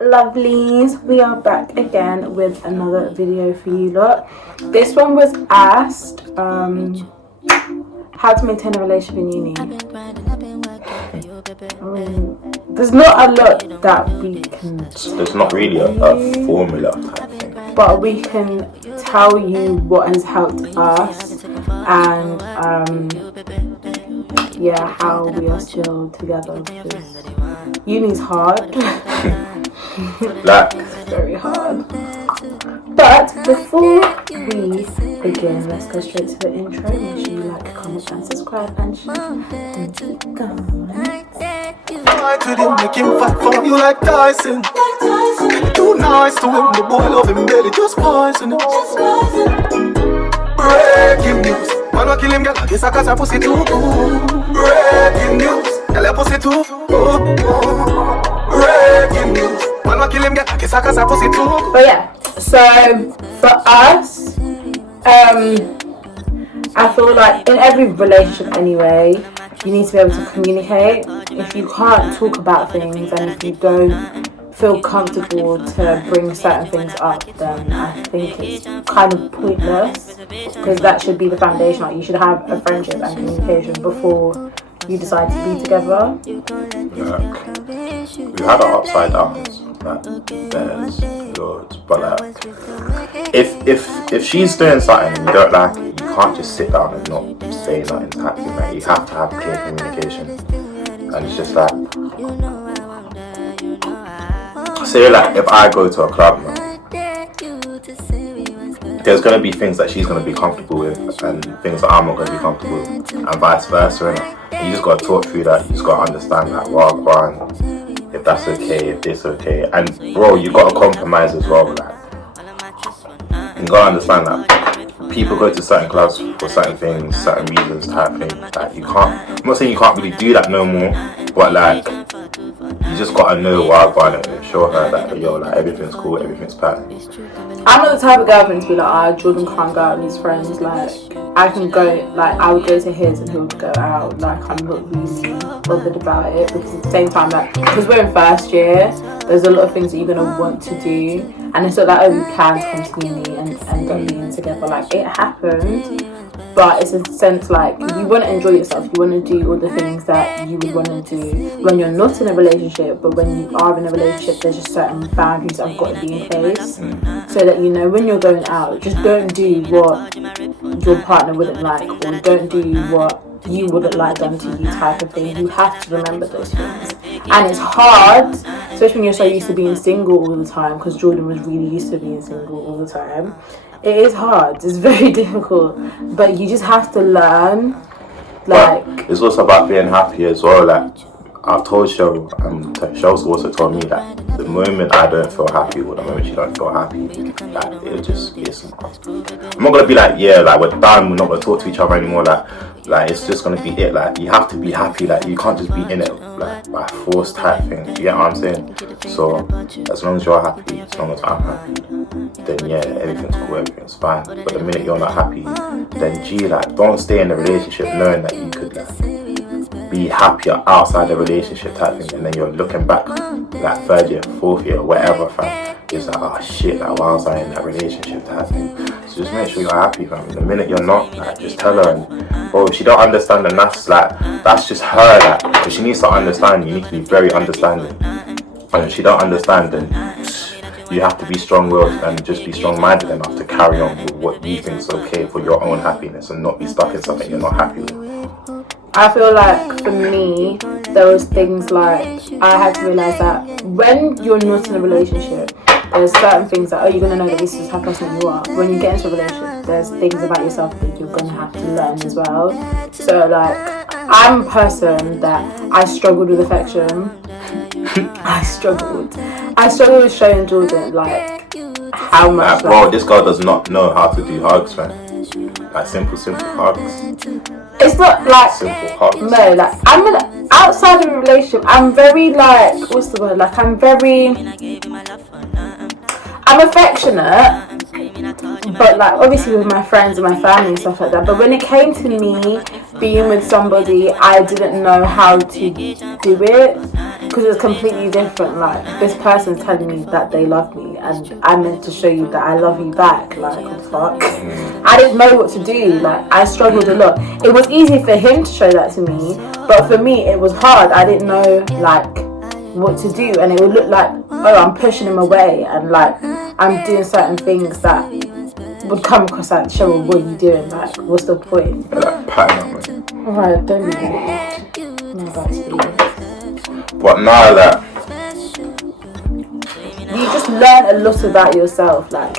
Lovelies, we are back again with another video for you lot. This one was asked how to maintain a relationship in uni. There's not a lot that we can, there's not really a formula type thing, but we can tell you what has helped us and how we are still together, because uni's hard. like Very hard. But before we begin, let's go straight to the intro. Make sure you like, comment, and subscribe, and share. And keep going. I couldn't make him fight for you like Tyson. Too nice to him, the boy love him, baby, just poison him. Breaking news, man wa kill him, girl, I guess I catch pussy too. Breaking news, girl, I pussy too. Breaking news, man wa kill him, girl, I guess I catch pussy too. But yeah, so for us, I feel like in every relationship anyway, you need to be able to communicate. If you can't talk about things and if you don't feel comfortable to bring certain things up, then I think it's kind of pointless, because that should be the foundation. Like, you should have a friendship and communication before you decide to be together. we had our upside downs, like there's loads, but like if she's doing something and you don't like it, you can't just sit down and not say nothing's happening. Like, you have to have clear communication. And it's just like, say like if I go to a club now, there's going to be things that she's going to be comfortable with and things that I'm not going to be comfortable with, and vice versa. And you just got to talk through that. You just got to understand that, if that's okay, if this okay. And bro, you got to compromise as well. Like, you got to understand that people go to certain clubs for certain things, certain reasons type thing. Like, you can't, I'm not saying you can't really do that no more, but like, you just got to know and show her that, yo, like, everything's cool, everything's perfect. I'm not the type of girlfriend to be like, Jordan can't go out with his friends. Like, I can go, like, I would go to his and he would go out. Like, I'm not really bothered about it, because at the same time, like, because we're in first year, there's a lot of things that you're going to want to do. And it's not like, oh, we plan to come to uni and end up being together. Like, it happened. But it's a sense like, you want to enjoy yourself, you want to do all the things that you would want to do when you're not in a relationship. But when you are in a relationship, there's just certain boundaries that have got to be in place, so that, you know, when you're going out, just don't do what your partner wouldn't like, or don't do what you wouldn't like done to you type of thing. You have to remember those things. And it's hard, especially when you're so used to being single all the time, because Jordan was really used to being single all the time. It is hard, it's very difficult, but you just have to learn. Like, but it's also about being happy as well. Like, I've told Cheryl, and Cheryl's also told me that the moment I don't feel happy, or the moment she don't feel happy, like, it just is. I'm not gonna be like, yeah, like, we're done, we're not gonna talk to each other anymore. Like it's just gonna be it. Like, you have to be happy. Like, you can't just be in it like by force type thing. Do you get what I'm saying? So as long as you're happy, as long as I'm happy, then yeah, everything's cool, everything's fine. But the minute you're not happy, then like, don't stay in a relationship knowing that you could like be happier outside the relationship type thing, and then you're looking back like third year, fourth year, whatever, fam. It's like, oh shit, like, why was I in that relationship type thing? So just make sure you're happy, fam. The minute you're not, like, just tell her. And bro, if she don't understand, then that's just her. Like, if she needs to understand, you need to be very understanding. And if she don't understand, then you have to be strong-willed and just be strong-minded enough to carry on with what you think is okay for your own happiness, and not be stuck in something you're not happy with. I feel like for me, there was things like, I had to realise that when you're not in a relationship, there's certain things that, you're going to know that this is how passionate you are. When you get into a relationship, there's things about yourself that you're going to have to learn as well. So like, I'm a person that I struggled with affection. I struggled with showing Jordan like how much. Like, bro, this girl does not know how to do hugs, man. Like simple hugs. It's not like simple hugs. No, like outside of a relationship, I'm very like, what's the word? Like, I'm affectionate, but like obviously with my friends and my family and stuff like that. But when it came to me being with somebody, I didn't know how to do it. because it's completely different. Like, this person's telling me that they love me, and I'm meant to show you that I love you back. Like, what the fuck? I didn't know what to do. Like, I struggled a lot. It was easy for him to show that to me, but for me, it was hard. I didn't know, like, what to do, and it would look like, oh, I'm pushing him away, and like, I'm doing certain things that would come across like, Cheryl, what are you doing? Like, what's the point? Like, patting up, man. Alright, don't be weird. No, that's weird. But now, like, You just learn a lot about yourself. Like,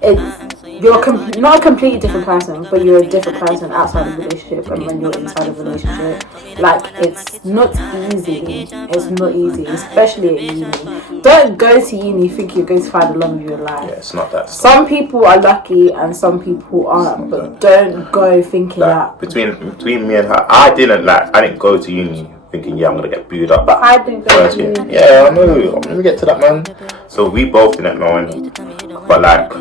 you're not a completely different person, but you're a different person outside of a relationship and when you're inside of a relationship. Like, it's not easy. It's not easy, especially at uni. Don't go to uni thinking you're going to find the love of your life. yeah, it's not that. Some people are lucky and some people aren't, but don't go thinking Like, that. between me and her, I didn't go to uni thinking, yeah, I'm gonna get booed up. But I didn't go First to year. uni. Yeah, I know. Let me get to that, man. So we both didn't know any. But like,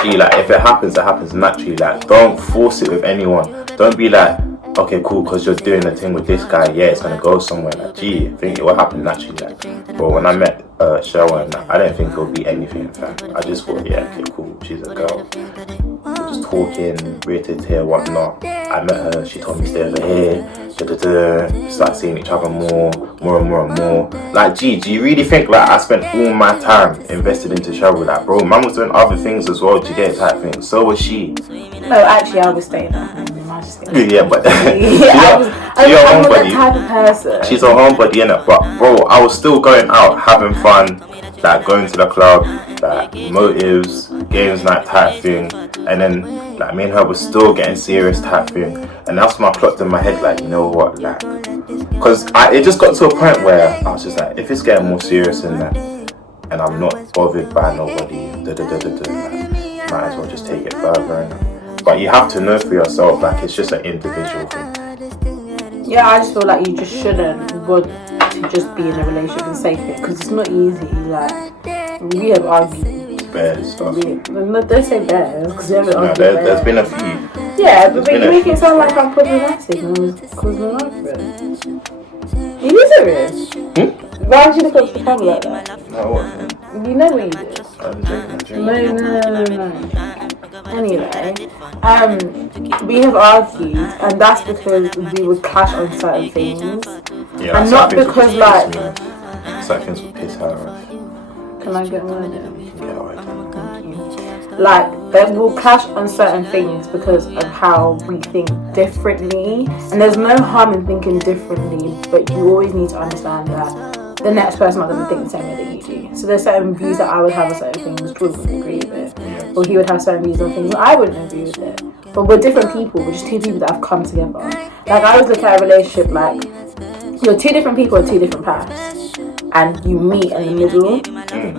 gee, like, if it happens naturally. Like, don't force it with anyone. Don't be like, okay, cool, because you're doing the thing with this guy, yeah, it's gonna go somewhere. Like, gee, I think it will happen naturally. Like, but when I met Cheryl, and I didn't think it would be anything, fam. I just thought, yeah, okay, cool, she's a girl. We were just talking, rated here, whatnot. I met her, she told me stay over here. Start seeing each other more and more. Like, gee, do you really think like I spent all my time invested into Cheryl? Like, bro, man was doing other things as well, do you get it, type thing. So was she. No, actually, I was staying at home. Yeah, but I was the type of person. She's a homebody, innit? But bro, I was still going out, having fun, like going to the club, like motives, games night type thing, and then like me and her was still getting serious type thing, and that's when I clocked in my head like, you know what, like, because it just got to a point where I was just like, if it's getting more serious than that, and I'm not bothered by nobody, like, might as well just take it further, innit? But you have to know for yourself, like, it's just an individual thing. Yeah, I just feel like you just shouldn't want to just be in a relationship and safe it, because it's not easy. Like, we have argued. Bears stuff. No, don't say bears, because we haven't argued. There's been a few. Yeah, but you make it sound like I'm problematic and I was causing an argument. Are you serious? Why did you look up to the camera like that? No, what? You know what you did. I'm drinking. No. Anyway, we have argued, and that's because we would clash on certain things, Yeah, and not because like. Certain things would piss her off. Can I get one? Yeah, alright. Like, that we'll clash on certain things because of how we think differently, and there's no harm in thinking differently, but you always need to understand that the next person not going to think the same way that you do. So there's certain views that I would have on certain things Jordan wouldn't agree with it, or he would have certain views on things that I wouldn't agree with it. But we're different people, we're just two people that have come together. Like, I always look at a relationship like you're two different people on two different paths, and you meet in the middle,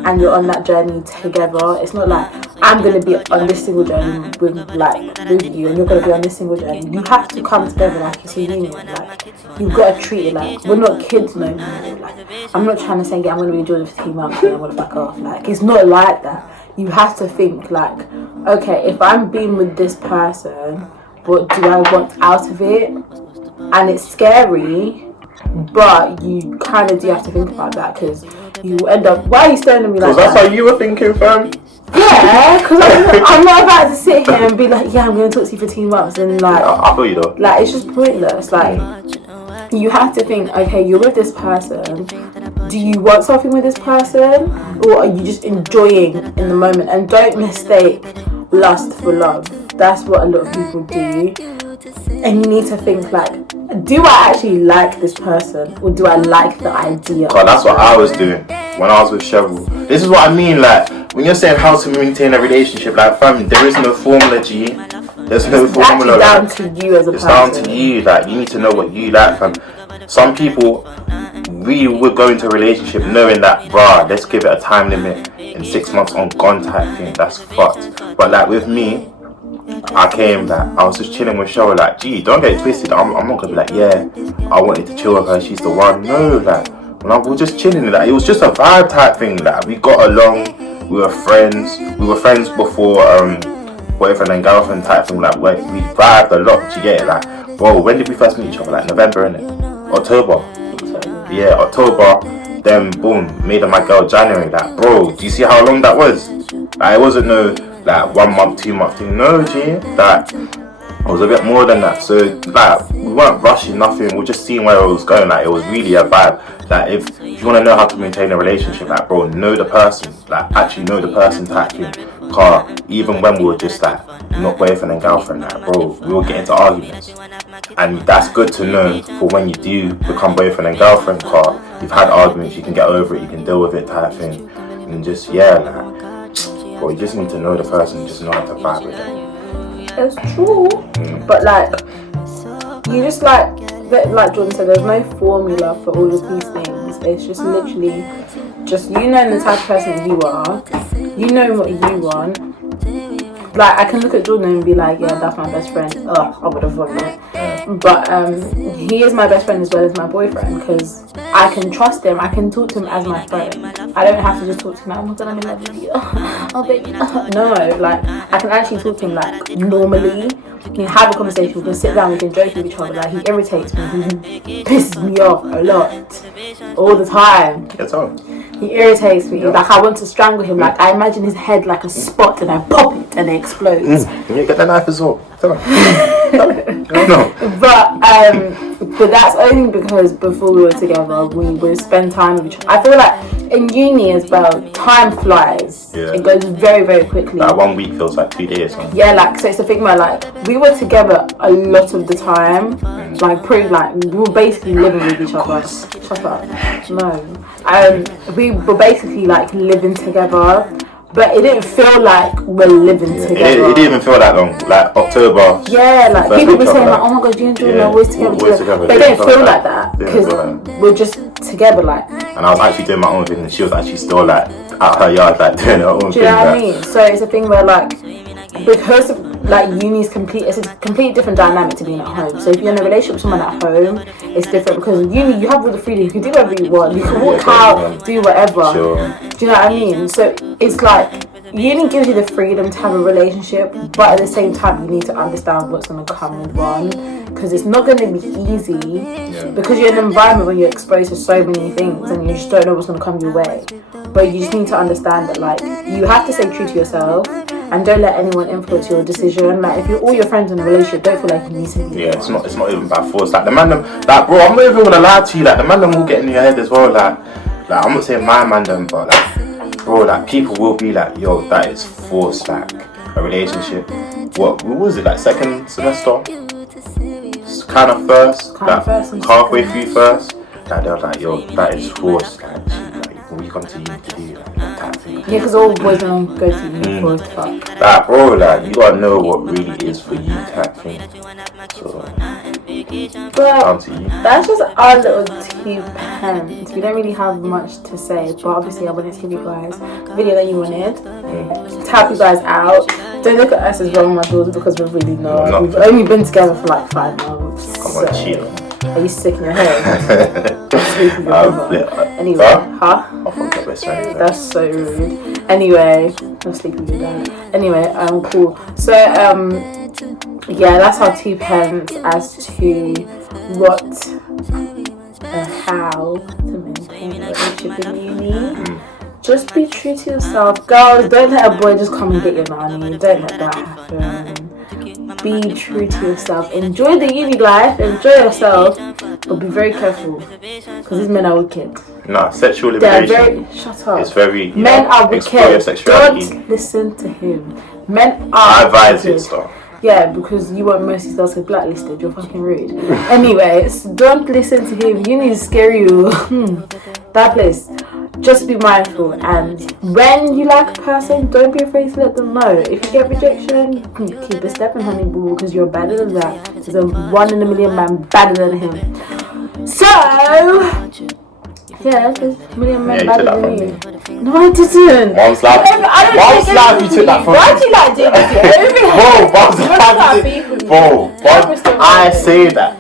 and you're on that journey together. It's not like I'm gonna be on this single journey with you, and you're gonna be on this single journey. You have to come together like it's a union. Like, you've got to treat it like we're not kids no more. Like, I'm not trying to say, yeah, I'm gonna be Jordan for 2 months and I'm gonna back off. Like, it's not like that. You have to think like, okay, if I'm being with this person, what do I want out of it? And it's scary, but you kind of do have to think about that, because you end up. Why are you staring at me like that? Because that's how you were thinking, fam. Yeah, because I'm not about to sit here and be like, yeah, I'm going to talk to you for 2 months, and like, I feel you though. Like, it's just pointless. Like, you have to think, okay, you're with this person. Do you want something with this person, or are you just enjoying in the moment? And don't mistake lust for love. That's what a lot of people do. And you need to think like, do I actually like this person, or do I like the idea? God, that's what I was doing when I was with Cheryl. This is what I mean, like, when you're saying how to maintain a relationship, like, fam, there is no formula, G. There's no formula. It's down to you as a person. It's down to you, like, you need to know what you like, fam. Some people, we would go into a relationship knowing that, bruh, let's give it a time limit, in 6 months on gone type thing. That's fucked. But like with me, I came, like, I was just chilling with Cheryl, like, gee, don't get it twisted. I'm not gonna be like, yeah, I wanted to chill with her, she's the one. No, like, we were just chilling, like, it was just a vibe type thing. Like, we got along, we were friends before boyfriend and girlfriend type thing. Like, we vibed a lot. Do you get it? Like, bro, when did we first meet each other? Like November, innit? October. yeah, October, then boom, made her my girl January. Like, bro, do you see how long that was? Like, it wasn't no like 1 month, 2 month thing. No, G, like it was a bit more than that. So like we weren't rushing nothing. We were just seeing where it was going. Like it was really a vibe. Like if you want to know how to maintain a relationship, like bro, know the person. Like actually know the person type thing. Cause even when we were just like not boyfriend and girlfriend, like bro, we would get into arguments. And that's good to know for when you do become boyfriend and girlfriend. Cause you've had arguments, you can get over it, you can deal with it type thing. And just like bro, you just need to know the person, just know how to vibe with them. It's true, but like you just like Jordan said, there's no formula for all of these things. It's just literally just you know the type of person you are, you know what you want. Like I can look at Jordan and be like, yeah, that's my best friend. I would have won it. But he is my best friend as well as my boyfriend because I can trust him. I can talk to him as my friend. I don't have to just talk to him like, oh my god, I'm in love with you. Oh baby. No, like I can actually talk to him like normally. We can have a conversation, we can sit down, we can joke with each other. Like he irritates me, he pisses me off a lot. All the time. That's all. He irritates me. Like I want to strangle him. Like I imagine his head like a spot and I pop it and it explodes. You get the knife as well. No. But that's only because before we were together, we would spend time with each other. I feel like in uni as well, time flies. Yeah. It goes very, very quickly. Like 1 week feels like 2 days. Huh? Yeah, like so it's a thing where like we were together a lot of the time. Like we were basically living with each other. Shut up. No. We were basically like living together. But it didn't feel like we're living together. It didn't even feel that long. Like October. Yeah, like people be saying like, oh my god, you and Jordan are always together. But it didn't feel like that because we're just together like. And I was actually doing my own thing and she was actually still like out her yard like doing her own thing. Do you know what I mean? So it's a thing where like because of, like uni's it's a completely different dynamic to being at home. So if you're in a relationship with someone at home, it's different because in uni you have all the freedom. You can do whatever you want. You can walk out, do whatever. Sure. Do you know what I mean? So it's like uni gives you the freedom to have a relationship, but at the same time you need to understand what's going to come with one because it's not going to be easy because you're in an environment where you're exposed to so many things and you just don't know what's going to come your way. But you just need to understand that like you have to stay true to yourself and don't let anyone influence your decision. Like if you're all your friends in a relationship, don't feel like you need to be. Yeah, it's not even by force. Like the man them, like bro, I'm not even gonna lie to you. Like the man them will get in your head as well. Like I'm not saying my man them, but like bro, like people will be like, yo, that is forced. Like a relationship. What was it? Like second semester? Kind of first. Halfway through first. Like they're like, yo, that is forced. Like we come to you to do that type of thing. Yeah, because all boys don't go to uni for it to fuck. Like bro, like you gotta know what really is for you type thing. So but that's just our little 2 pence. We don't really have much to say, but obviously I wanted to give you guys the video that you wanted to help you guys out. Don't look at us as role models because we're really not. We've only been together for like 5 months. Come on, chill. Are you sick in your head? Anyway, I thought that was right. That's so rude. Anyway, I'm sleeping with that. Anyway, cool. So, yeah, that's our 2 pence as to what how to maintain a relationship in uni. Just be true to yourself. Girls, don't let a boy just come and get your nanny. Don't let that happen. Be true to yourself. Enjoy the uni life. Enjoy yourself. But be very careful. Because these men are wicked. No, sexual liberation. Shut up. It's very... Men are wicked. Don't listen to him. Men are I advise it, stuff. Yeah, because you want Mercy Stars to get blacklisted. You're fucking rude. Anyways, don't listen to him. Uni is scary. That place. Just be mindful, and when you like a person, don't be afraid to let them know. If you get rejection, keep it stepping, honey boo, because you're better than that. There's a 1 in a million man better than him. So yeah, there's a million men better than you. No, I didn't. Mom's life. You took that from me. Why do you like doing this? Bro, I say that.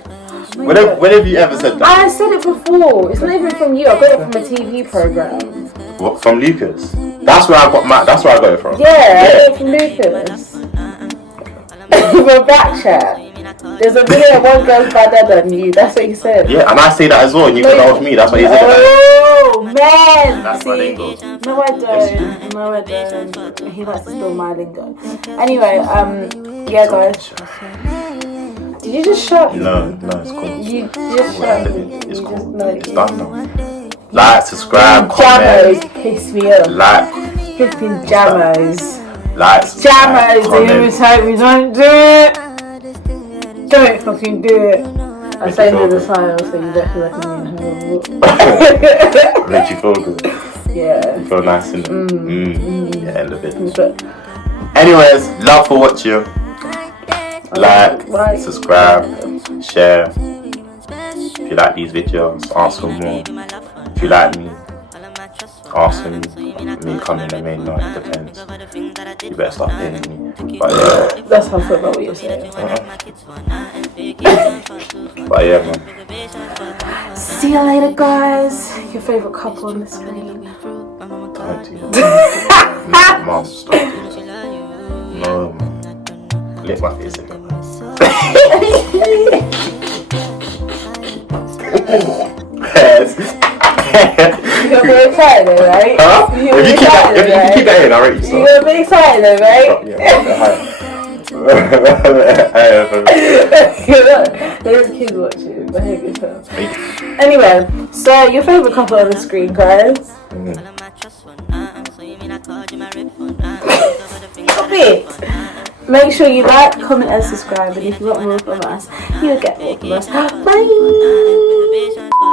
When have you ever said that? I said it before. It's not even from you. I got it from a TV program. What, from Lucas? That's where I got it from. Yeah, I got it from Lucas. From back chat. There's a video of one girl's badder than you. That's what you said. Yeah, and I say that as well, and you put that with me. That's what you said. Oh, man! That's why they go. No, I don't. No, I don't. He likes to steal my lingo. Anyway, yeah, guys. Did you just shut? No, it's cool. You just shut. It's You cool. just know It's done now. Like, subscribe, Jamos comment. piss me off. Like, Flipping Jamos. like, subscribe, Jamos, they always hope we don't do it. Don't fucking do it. I say it with a smile so you don't feel like I'm in Make you feel good. Yeah. You feel nice in it. Yeah, in the business. Anyways, love for watching. Like, subscribe, share. If you like these videos, ask for more. If you like me, ask for me coming and me not, it depends. You better start paying me. But yeah. That's how I feel about what you're saying. But yeah, man. See you later, guys. Your favourite couple on the screen. Don't do that. Mom, stop doing that. No, man. Lick my face again. You're gonna be excited though, right? Huh? If you keep that in, I'll rate you. You're gonna be excited though, right? There's kids watching. But hey, good film. Anyway, so your favourite couple on the screen, guys. Stop it. Make sure you like, comment and subscribe, and if you want more from us, you'll get more from us. Bye.